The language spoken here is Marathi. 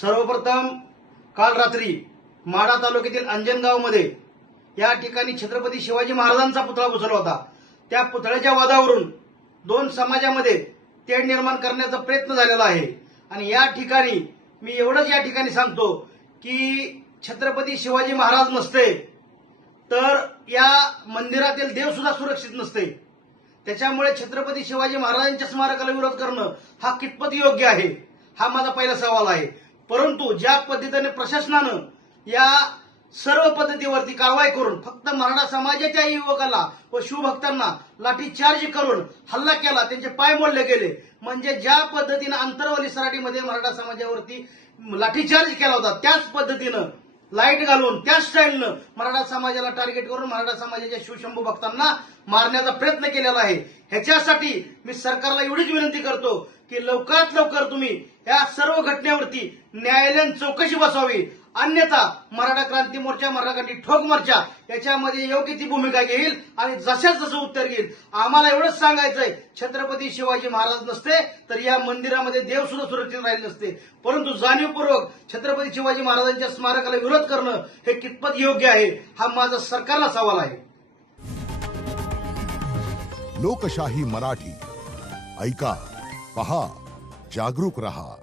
सर्वप्रथम काल रात्री माढा तालुक्यातील अंजनगावमध्ये या ठिकाणी छत्रपती शिवाजी महाराजांचा पुतळा बसवला होता। त्या पुतळ्याच्या वादावरून दोन समाजामध्ये तेढ निर्माण करण्याचा प्रयत्न झालेला आहे आणि या ठिकाणी मी एवढंच या ठिकाणी सांगतो की छत्रपती शिवाजी महाराज नसते तर या मंदिरातील देव सुद्धा सुरक्षित नसते। त्याच्यामुळे छत्रपती शिवाजी महाराजांच्या स्मारकाला विरोध करणं हा कितपत योग्य आहे हा माझा पहिला सवाल आहे। परंतु ज्या पद्धतीने प्रशासनानं या सर्व पद्धतीवरती कारवाई करून फक्त मराठा समाजाच्या युवकाला व शिवभक्तांना लाठीचार्ज करून हल्ला केला, त्यांचे पाय मोडले गेले, म्हणजे ज्या पद्धतीनं आंतरवली सराटीमध्ये मराठा समाजावरती लाठीचार्ज केला होता त्याच पद्धतीनं लाईट घालून त्या स्टाईलनं मराठा समाजाला टार्गेट करून मराठा समाजाच्या शिवशंभू भक्तांना मारण्याचा प्रयत्न केलेला आहे। ह्याच्यासाठी मी सरकारला एवढीच विनंती करतो की लवकरात लवकर तुम्ही या सर्व घटनेवरती न्यायालयीन चौकशी बसवावी, अन्यथा मराठा क्रांती मोर्चा, मराठा क्रांती ठोक मोर्चा याच्यामध्ये योग्य ती भूमिका घेईल आणि जशाच जसं उत्तर घेईल। आम्हाला एवढंच सांगायचंय, छत्रपती शिवाजी महाराज नसते तर या मंदिरामध्ये देव सुद्धा सुरक्षित राहिले नसते। परंतु जाणीवपूर्वक छत्रपती शिवाजी महाराजांच्या स्मारकाला विरोध करणं हे कितपत योग्य आहे हा माझा सरकारला सवाल आहे। लोकशाही मराठी ऐका, पहा, जागरूक रहा।